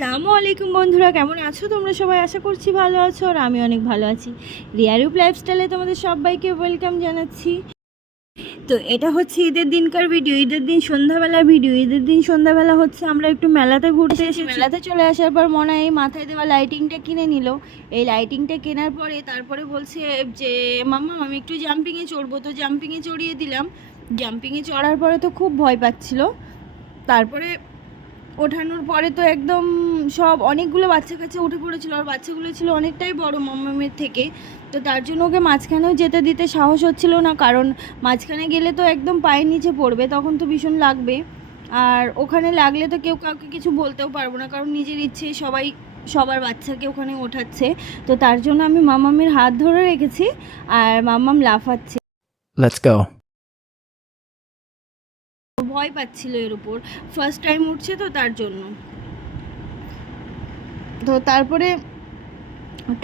আসসালামু আলাইকুম বন্ধুরা, কেমন আছো তোমরা সবাই? আশা করছি ভালো আছো, আর আমি অনেক ভালো আছি। রিয়া রূপ লাইফস্টাইলে তোমাদের সবাইকে ওয়েলকাম জানাচ্ছি। তো এটা হচ্ছে ঈদের দিনকার ভিডিও, ঈদের দিন সন্ধ্যাবেলার ভিডিও। ঈদের দিন সন্ধ্যাবেলা হচ্ছে আমরা একটু মেলাতে ঘুরতে এসেছি। মেলাতে চলে আসার পর মনে হয় এই মাথায় দেওয়া লাইটিংটা কিনে নিল। এই লাইটিংটা কেনার পরে তারপরে বলছে যে মাম্মা আমি একটু জাম্পিংয়ে চড়বো, তো জাম্পিংয়ে চড়িয়ে দিলাম। জাম্পিংয়ে চড়ার পরে তো খুব ভয় পাচ্ছিল। তারপরে ওঠানোর পরে তো একদম সব অনেকগুলো বাচ্চা কাছে উঠে পড়েছিল, আর বাচ্চাগুলো ছিল অনেকটাই বড় মাম্মামের থেকে। তো তার জন্য ওকে মাঝখানেও যেতে দিতে সাহস হচ্ছিল না, কারণ মাঝখানে গেলে তো একদম পায়ের নিচে পড়বে, তখন তো ভীষণ লাগবে। আর ওখানে লাগলে তো কেউ কাউকে কিছু বলতেও পারবো না, কারণ নিজের ইচ্ছে সবাই সবার বাচ্চাকে ওখানে ওঠাচ্ছে। তো তার জন্য আমি মাম্মামের হাত ধরে রেখেছি, আর মাম্মাম লাফাচ্ছে। Let's go. ভয় পাচ্ছিল এর উপর, ফার্স্ট টাইম উঠছে তো তার জন্য। তো তারপরে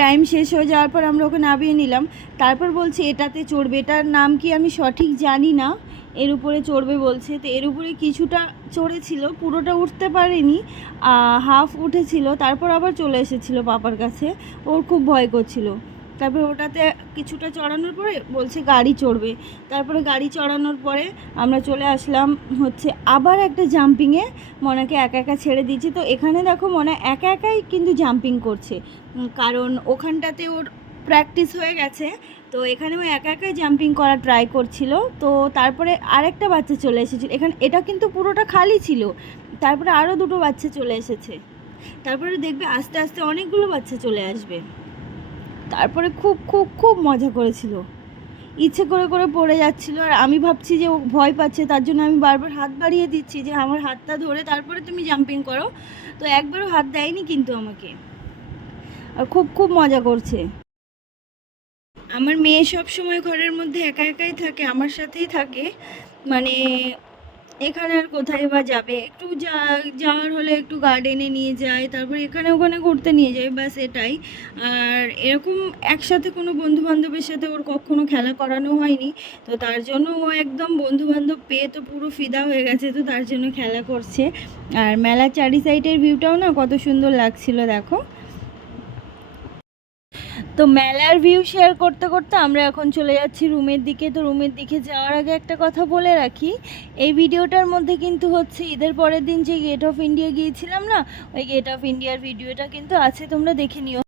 টাইম শেষ হয়ে যাওয়ার পর আমরা ওকে নামিয়ে নিলাম। তারপর বলছে এটাতে চড়বে, এটার নাম কি আমি সঠিক জানি না, এর উপরে চড়বে বলছে। তো এর উপরে কিছুটা চড়েছিল, পুরোটা উঠতে পারেনি, হাফ উঠেছিল, তারপর আবার চলে এসেছিল পাপার কাছে। ওর খুব ভয় করছিল। তারপরে ওটাতে কিছুটা চড়ানোর পরে বলছে গাড়ি চড়বে। তারপরে গাড়ি চড়ানোর পরে আমরা চলে আসলাম হচ্ছে আবার একটা জাম্পিংয়ে। মনাকে একা একা ছেড়ে দিয়েছি। তো এখানে দেখো মনা একা একাই কিন্তু জাম্পিং করছে, কারণ ওখানটাতে ওর প্র্যাকটিস হয়ে গেছে। তো এখানেও একা একাই জাম্পিং করা ট্রাই করছিল। তো তারপরে আরেকটা বাচ্চা চলে এসেছিল এখানে, এটা কিন্তু পুরোটা খালি ছিল। তারপরে আরও দুটো বাচ্চা চলে এসেছে। তারপরে দেখবে আস্তে আস্তে অনেকগুলো বাচ্চা চলে আসবে। তারপরে খুব খুব খুব মজা করেছিল, ইচ্ছে করে করে পড়ে যাচ্ছিল। আর আমি ভাবছি যে ও ভয় পাচ্ছে, তার জন্য আমি বারবার হাত বাড়িয়ে দিচ্ছি যে আমার হাতটা ধরে তারপরে তুমি জাম্পিং করো। তো একবারও হাত দেয়নি কিন্তু আমাকে, আর খুব খুব মজা করছে। আমার মেয়ে সব সময় ঘরের মধ্যে একা একাই থাকে, আমার সাথেই থাকে, মানে এখানে আর কোথায় বা যাবে। একটু যাওয়ার হলে একটু গার্ডেনে নিয়ে যায়, তারপর এখানে ওখানে ঘুরতে নিয়ে যায়, ব্যাস এটাই। আর এরকম একসাথে কোনো বন্ধু বান্ধবের সাথে ওর কখনো খেলা করানো হয়নি। তো তার জন্য ও একদম বন্ধু বান্ধব পেয়ে তো পুরো ফিদা হয়ে গেছে, তো তার জন্য খেলা করছে। আর মেলার চারি সাইডের ভিউটাও না কত সুন্দর লাগছিল দেখো। তো মেলার ভিউ শেয়ার করতে করতে আমরা এখন চলে যাচ্ছি রুমের দিকে। তো রুমের দিকে যাওয়ার আগে একটা কথা বলে রাখি, এই ভিডিওটার মধ্যে কিন্তু হচ্ছে ঈদের পরের দিন যে গেট অফ ইন্ডিয়া গিয়েছিলাম না, ওই গেট অফ ইন্ডিয়ার ভিডিওটা কিন্তু আছে, তোমরা দেখে নিও।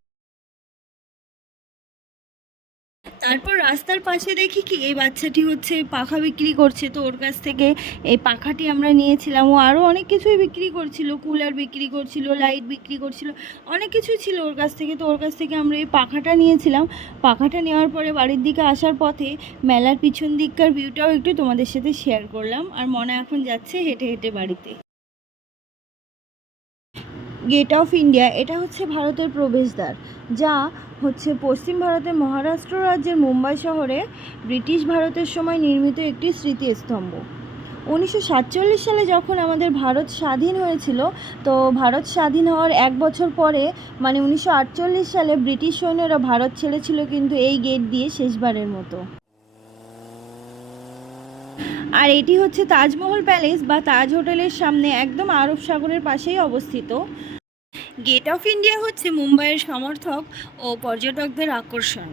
তারপর রাস্তার পাশে দেখি কি এই বাচ্চাটি হচ্ছে পাখা বিক্রি করছে। তো ওর কাছ থেকে এই পাখাটি আমরা নিয়েছিলাম। ও আরও অনেক কিছুই বিক্রি করছিল, কুলার বিক্রি করছিল, লাইট বিক্রি করছিল, অনেক কিছুই ছিল ওর কাছ থেকে। তো ওর কাছ থেকে আমরা এই পাখাটা নিয়েছিলাম। পাখাটা নেওয়ার পরে বাড়ির দিকে আসার পথে মেলার পিছন দিককার ভিউটাও একটু তোমাদের সাথে শেয়ার করলাম। আর মনে এখন যাচ্ছে হেঁটে হেঁটে বাড়িতে। গেট অফ ইন্ডিয়া এটা হচ্ছে ভারতের প্রবেশদ্বার, যা হচ্ছে পশ্চিম ভারতের মহারাষ্ট্র রাজ্যের মুম্বাই শহরে ব্রিটিশ ভারতের সময় নির্মিত একটি স্মৃতিস্তম্ভ। 1947 সালে যখন আমাদের ভারত স্বাধীন হয়েছিল, তো ভারত স্বাধীন হওয়ার এক বছর পরে মানে 1948 সালে ব্রিটিশ সৈন্যরা ভারত ছেড়েছিল কিন্তু এই গেট দিয়ে শেষবারের মতো। আর এটি হচ্ছে তাজমহল প্যালেস বা তাজ হোটেলের সামনে, একদম আরব সাগরের পাশেই অবস্থিত। গেট অফ ইন্ডিয়া হচ্ছে মুম্বাইয়ের সমর্থক ও পর্যটকদের আকর্ষণ।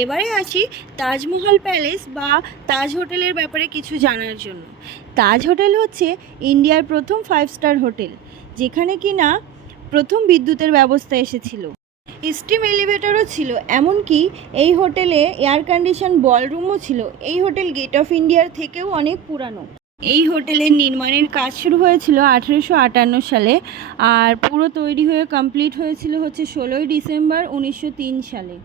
এবারে আসি তাজমহল প্যালেস বা তাজ হোটেলের ব্যাপারে কিছু জানার জন্য। তাজ হোটেল হচ্ছে ইন্ডিয়ার প্রথম 5 স্টার হোটেল, যেখানে কিনা প্রথম বিদ্যুতের ব্যবস্থা এসেছিল। স্টিম এলিভেটরও ছিল, এমনকি এই হোটেলে এয়ার কন্ডিশন বলরুমও ছিল। এই হোটেল গেট অফ ইন্ডিয়ার থেকেও অনেক পুরানো। এই হোটেলের নির্মাণের কাজ শুরু হয়েছিল 1858 সালে, আর পুরো তৈরি হয়ে কমপ্লিট হয়েছিল হচ্ছে 16ই ডিসেম্বর 1903 সালে।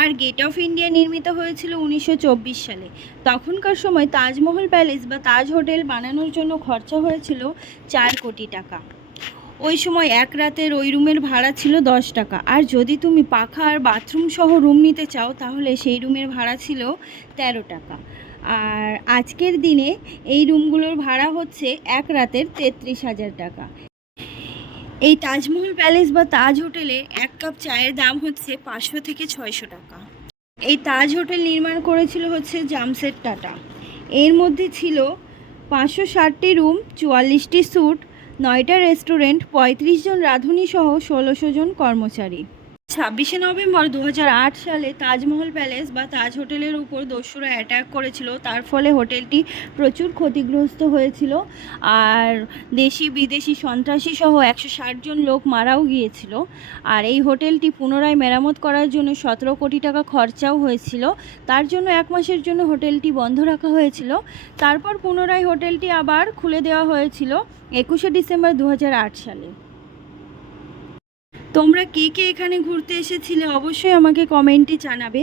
আর গেট অফ ইন্ডিয়া নির্মিত হয়েছিল 1924 সালে। তখনকার সময় তাজমহল প্যালেস বা তাজ হোটেল বানানোর জন্য খরচা হয়েছিল 4 কোটি টাকা। ওই সময় এক রাতের ওই রুমের ভাড়া ছিল 10 টাকা। আর যদি তুমি পাখা আর বাথরুম সহ রুম নিতে চাও তাহলে সেই রুমের ভাড়া ছিল 13 টাকা। আর আজকের দিনে এই রুমগুলোর ভাড়া হচ্ছে এক রাতের 33,000 টাকা। এই তাজমহল প্যালেস বা তাজ হোটেলে এক কাপ চায়ের দাম হচ্ছে 500 থেকে 600 টাকা। এই তাজ হোটেল নির্মাণ করেছিল হচ্ছে জামশেদ টাটা। এর মধ্যে ছিল 560টি রুম, 44টি স্যুট, 9টা রেস্টুরেন্ট, 35 জন রাঁধুনি সহ 1600 জন কর্মচারী। 26শে নভেম্বর 2008 সালে তাজমহল প্যালেস বা তাজ হোটেলের উপর দস্যুরা অ্যাটাক করেছিল। তার ফলে হোটেলটি প্রচুর ক্ষতিগ্রস্ত হয়েছিল, আর দেশি বিদেশি সন্ত্রাসী সহ 160 জন লোক মারাও গিয়েছিল। আর এই হোটেলটি পুনরায় মেরামত করার জন্য 17 কোটি টাকা খরচাও হয়েছিল। তার জন্য 1 মাসের জন্য হোটেলটি বন্ধ রাখা হয়েছিল। তারপর পুনরায় হোটেলটি আবার খুলে দেওয়া হয়েছিল 21শে ডিসেম্বর 2008 সালে। তোমরা কে কে এখানে ঘুরতে এসেছিলে অবশ্যই আমাকে কমেন্টে জানাবে।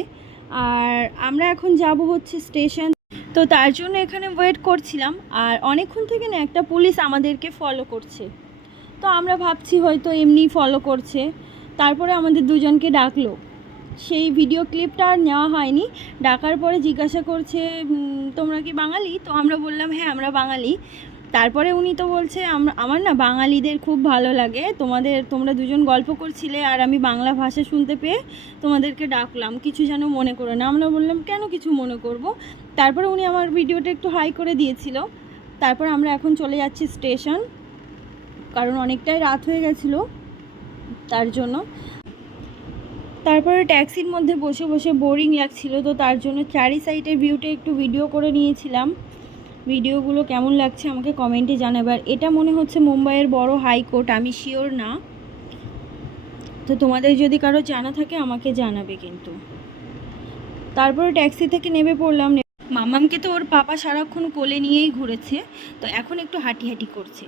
আর আমরা এখন যাব হচ্ছে স্টেশন, তো তার জন্য এখানে ওয়েট করছিলাম। আর অনেকক্ষণ থেকে না একটা পুলিশ আমাদেরকে ফলো করছে, তো আমরা ভাবছি হয়তো এমনি ফলো করছে। তারপরে আমাদের দুজনকে ডাকলো, সেই ভিডিও ক্লিপটা আর নেওয়া হয়নি। ডাকার পরে জিজ্ঞাসা করছে তোমরা কি বাঙালি? তো আমরা বললাম হ্যাঁ আমরা বাঙালি। তারপরে উনি তো বলছে আমার না বাঙালিদের খুব ভালো লাগে, তোমরা দুজন গল্প করছিলে আর আমি বাংলা ভাষা শুনতে পেয়ে তোমাদেরকে ডাকলাম, কিছু যেন মনে করো না। আমরা বললাম কেন কিছু মনে করব। তারপরে উনি আমার ভিডিওটা একটু হাই করে দিয়েছিল। তারপর আমরা এখন চলে যাচ্ছি স্টেশন, কারণ অনেকটাই রাত হয়ে গেছিলো তার জন্য। তারপরে ট্যাক্সির মধ্যে বসে বসে বোরিং লাগছিল, তো তার জন্য চারি সাইডের ভিউটা একটু ভিডিও করে নিয়েছিলাম। ভিডিওগুলো কেমন লাগছে আমাকে কমেন্টে জানাবে। আর এটা মনে হচ্ছে মুম্বাইয়ের বড় হাইকোর্ট, আমি শিওর না, তো তোমাদের যদি কারো জানা থাকে আমাকে জানাবে কিন্তু। তারপরে ট্যাক্সি থেকে নেমে পড়লাম। মামামকে তো ওর পাপা সারাক্ষণ কোলে নিয়েই ঘুরেছে, তো এখন একটু হাঁটি হাঁটি করছে।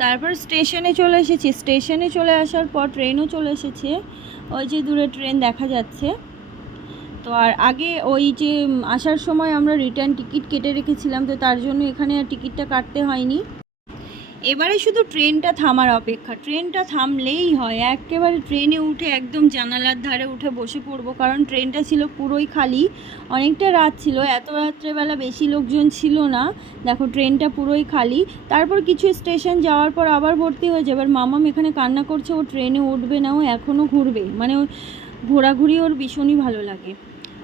তারপর স্টেশনে চলে এসেছি। স্টেশনে চলে আসার পর ট্রেনও চলে এসেছে, ওই যে দূরে ট্রেন দেখা যাচ্ছে। তো আর আগে ওই যে আসার সময় আমরা রিটার্ন টিকিট কেটে রেখেছিলাম, তো তার জন্য এখানে আর টিকিটটা কাটতে হয়নি। এবারে শুধু ট্রেনটা থামার অপেক্ষা। ট্রেনটা থামলেই হয়, একেবারে ট্রেনে উঠে একদম জানালার ধারে উঠে বসে পড়বো, কারণ ট্রেনটা ছিল পুরোই খালি। অনেকটা রাত ছিল, এত রাত্রেবেলা বেশি লোকজন ছিল না। দেখো ট্রেনটা পুরোই খালি। তারপর কিছু স্টেশন যাওয়ার পর আবার ভর্তি হয়ে যাবে। এবার মামাম এখানে কান্না করছে, ও ট্রেনে উঠবে না, ও এখনও ঘুরবে, মানে ঘোরাঘুরি ওর ভীষণই ভালো লাগে।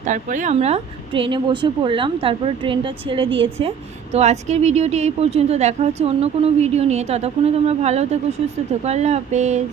তারপরে আমরা ট্রেনে বসে পড়লাম, তারপরে ট্রেনটা ছেড়ে দিয়েছে। তো আজকের ভিডিওটি এই পর্যন্ত, দেখা হচ্ছে অন্য কোনো ভিডিও নিয়ে। ততক্ষণে তোমরা ভালো থেকো, সুস্থ থেকো, আল্লাহ হাফেজ।